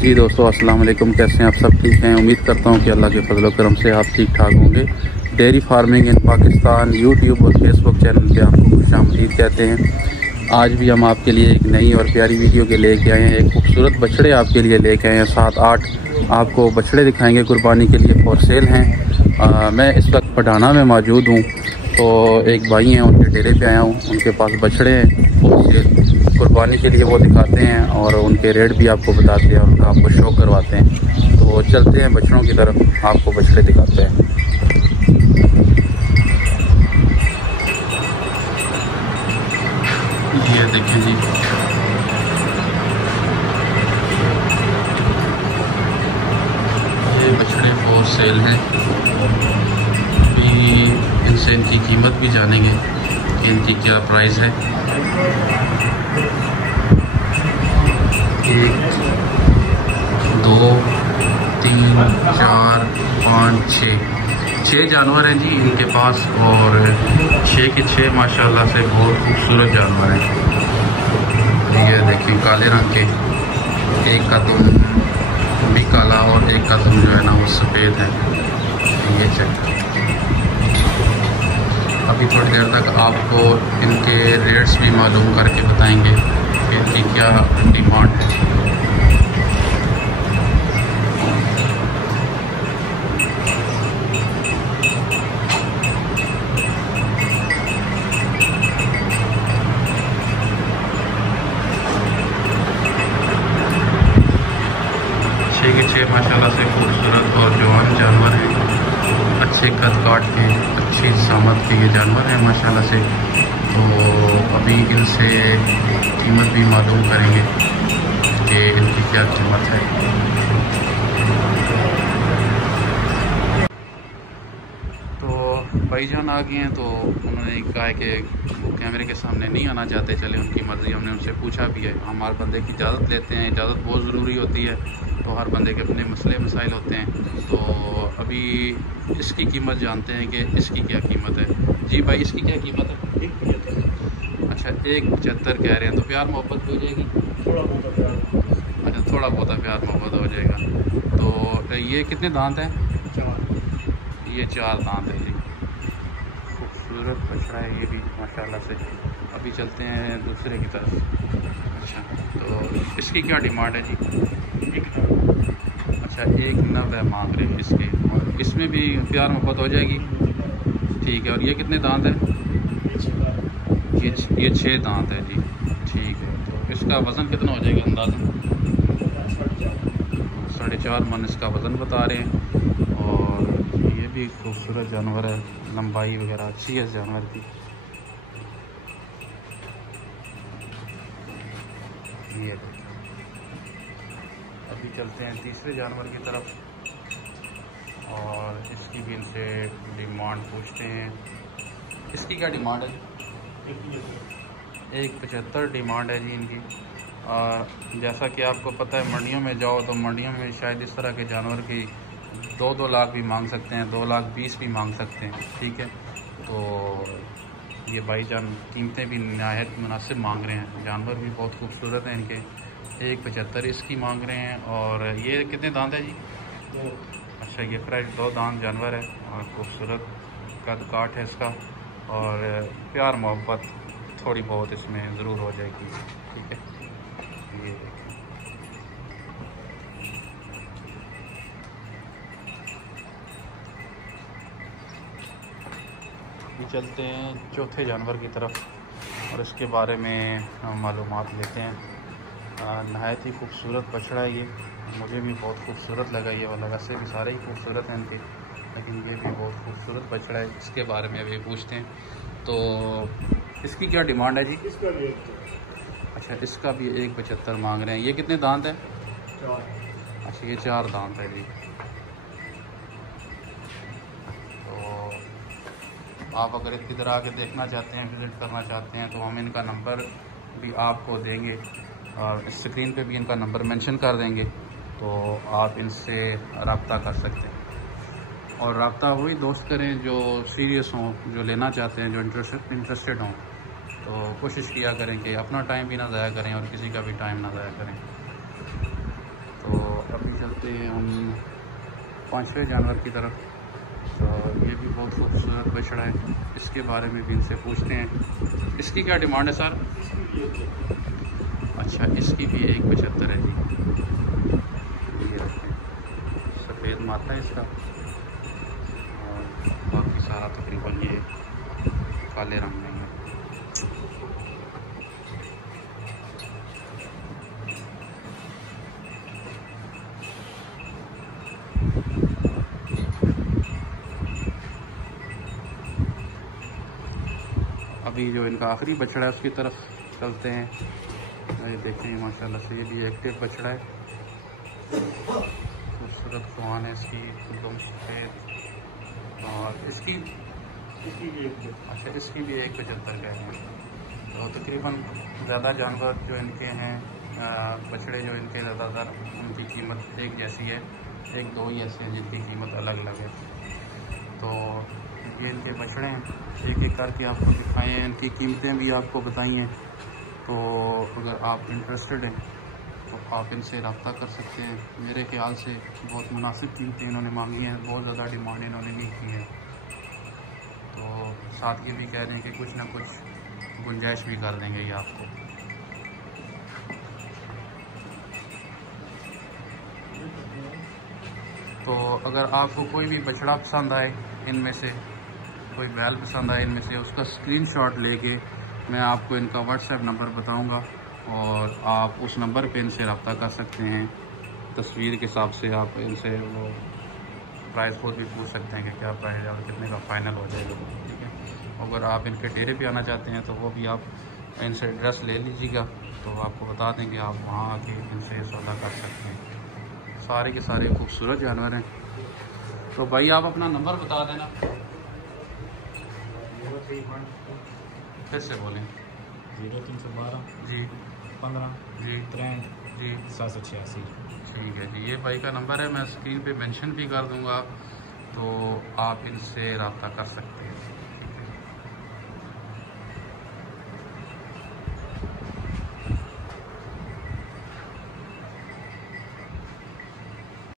जी दोस्तों, अस्सलाम वालेकुम। कैसे हैं आप? सब ठीक हैं? उम्मीद करता हूं कि अल्लाह के फजल करम से आप ठीक ठाक होंगे। Dairy farming in Pakistan YouTube और फेसबुक चैनल पे आपको खुशामदीद कहते हैं। आज भी हम आपके लिए एक नई और प्यारी वीडियो के लेके आए हैं। एक खूबसूरत बछड़े आपके लिए लेके आए हैं। 7-8 आपको बछड़े दिखाएंगे, कुर्बानी के लिए फॉर सेल हैं। मैं इस वक्त पठाना में मौजूद हूँ। तो एक भाई हैं, उनके डेरे पे आया हूँ। उनके पास बछड़े हैं फॉर सेल, कुर्बानी के लिए वो दिखाते हैं और उनके रेट भी आपको बताते हैं और आपको शो करवाते हैं। तो चलते हैं बछड़ों की तरफ, आपको बछड़े दिखाते हैं। ये देखें जी, ये बछड़े फॉर सेल हैं। अभी इनसे इनकी कीमत भी जानेंगे कि इनकी क्या प्राइस है। 1 2 3 4 5 6 जानवर हैं जी इनके पास, और 6 के 6 माशाल्लाह से बहुत खूबसूरत जानवर हैं। ये देखिए, काले रंग के, एक का दुम भी काला और एक का दुम जो है ना वो सफ़ेद है। ये चेक, अभी थोड़ी देर तक आपको इनके रेट्स भी मालूम करके बताएंगे कि इनकी क्या डिमांड है। माशाल्लाह से खूबसूरत और जवान जानवर हैं। अच्छे कद काट के, अच्छी सामत के ये जानवर हैं माशाल्लाह से। तो अभी इनसे कीमत भी मालूम करेंगे कि इनकी क्या कीमत है। तो भाईजान आ गए हैं, तो उन्होंने कहा है कि वो कैमरे के सामने नहीं आना चाहते। चले, उनकी मर्ज़ी। हमने उनसे पूछा भी है। हम हर बंदे की इजाज़त लेते हैं, इजाज़त बहुत ज़रूरी होती है। तो हर बंदे के अपने मसले मसाइल होते हैं। तो अभी इसकी कीमत जानते हैं कि इसकी क्या कीमत है। जी भाई, इसकी क्या कीमत है? 175। अच्छा, 175 कह रहे हैं। तो प्यार मोहब्बत हो जाएगी? थोड़ा बहुत प्यार। अच्छा, थोड़ा बहुत प्यार मोहब्बत हो जाएगा। तो ये कितने दांत हैं? 4। ये 4 दांत है जी। खूबसूरत बछड़ा है ये भी माशाल्लाह से। अभी चलते हैं दूसरे की तरफ। अच्छा, तो इसकी क्या डिमांड है जी? अच्छा, 190 मांग रहे हैं इसके, और इसमें भी प्यार मोहब्बत हो जाएगी? ठीक है। और ये कितने दांत है? ये 6 दांत है जी। ठीक है। तो इसका वज़न कितना हो जाएगा अंदाज़न? 4.5 मन इसका वज़न बता रहे हैं। और ये भी खूबसूरत जानवर है, लंबाई वगैरह अच्छी है इस जानवर की। ये अभी चलते हैं तीसरे जानवर की तरफ, और इसकी भी इनसे डिमांड पूछते हैं। इसकी क्या डिमांड है? 175 डिमांड है जी इनकी। जैसा कि आपको पता है, मंडियों में जाओ तो मंडियों में शायद इस तरह के जानवर की 2-2 लाख भी मांग सकते हैं, 2,20,000 भी मांग सकते हैं। ठीक है। तो ये भाईजान कीमतें भी नहायत मुनासिब मांग रहे हैं। जानवर भी बहुत खूबसूरत हैं इनके। 175 इसकी मांग रहे हैं। और ये कितने दांत है जी? 2। अच्छा, ये फ्रेश 2 दांत जानवर है और खूबसूरत कद काट है इसका, और प्यार मोहब्बत थोड़ी बहुत इसमें ज़रूर हो जाएगी। ठीक है। ये चलते हैं चौथे जानवर की तरफ और इसके बारे में हम मालूमात लेते हैं। नहायत ही खूबसूरत बछड़ा है ये। मुझे भी बहुत खूबसूरत लगा ये वाला। वैसे भी सारे ही खूबसूरत हैं इनके, लेकिन ये भी बहुत खूबसूरत बछड़ा है। इसके बारे में अभी पूछते हैं। तो इसकी क्या डिमांड है जी? इसका भी अच्छा, इसका भी 175 मांग रहे हैं। ये कितने दांत है? 4। अच्छा, ये 4 दांत है जी। आप अगर इधर आके देखना चाहते हैं, विज़िट करना चाहते हैं, तो हम इनका नंबर भी आपको देंगे और स्क्रीन पे भी इनका नंबर मेंशन कर देंगे। तो आप इनसे रब्ता कर सकते हैं। और रब्ता वही दोस्त करें जो सीरियस हों, जो लेना चाहते हैं, जो इंटरेस्टेड हों। तो कोशिश किया करें कि अपना टाइम भी ना ज़ाया करें और किसी का भी टाइम ना ज़ाया करें। तो चलते हैं हम 5वें जानवर की तरफ। तो ये भी बहुत खूबसूरत बछड़ा है, इसके बारे में भी इनसे पूछते हैं। इसकी क्या डिमांड है सर? अच्छा, इसकी भी 175 है जी। ये रखें, सफ़ेद माथा है इसका और बाकी सारा तकरीबन ये काले रंग में है। अभी जो इनका आखिरी बछड़ा है उसकी तरफ चलते हैं। ये देखें माशाल्लाह से ये भी एक्टिव बछड़ा है, खूबसूरत खुआन है इसकी एकदम सफ़ेद। और इसकी अच्छा, इसकी भी 175 का है। तो तकरीबन ज़्यादा जानवर जो इनके हैं, बछड़े जो इनके ज़्यादातर उनकी कीमत एक जैसी है, एक दो ही ऐसे हैं जिनकी कीमत अलग अलग है। तो ये इनके बछड़े हैं, एक एक करके आपको दिखाए हैं, इनकी कीमतें भी आपको बताई हैं। तो अगर आप इंटरेस्टेड हैं तो आप इनसे रब्ता कर सकते हैं। मेरे ख्याल से बहुत मुनासिब कीमतें इन्होंने मांगी हैं, बहुत ज़्यादा डिमांड इन्होंने नहीं की है। तो साथ ये भी कह रहे हैं कि कुछ ना कुछ गुंजाइश भी कर देंगे ये आपको। तो अगर आपको कोई भी बछड़ा पसंद आए, इनमें से कोई बैल पसंद आए इनमें से, उसका स्क्रीनशॉट लेके मैं आपको इनका व्हाट्सएप नंबर बताऊंगा और आप उस नंबर पे इनसे रब्ता कर सकते हैं। तस्वीर के हिसाब से आप इनसे वो प्राइस को भी पूछ सकते हैं कि क्या प्राइस है और कितने का फ़ाइनल हो जाएगा, ठीक है। अगर आप इनके डेरे पे आना चाहते हैं तो वो भी आप इनसे एड्रेस ले लीजिएगा, तो आपको बता देंगे, आप वहाँ आके इनसे सौदा कर सकते हैं। सारे के सारे खूबसूरत जानवर हैं। तो भाई आप अपना नंबर बता देना। फिर से बोलें। 0312 जी 15 जी 63 जी 786। ठीक है जी, ये भाई का नंबर है, मैं स्क्रीन पे मेंशन भी कर दूंगा, तो आप इनसे रब्ता कर सकते हैं।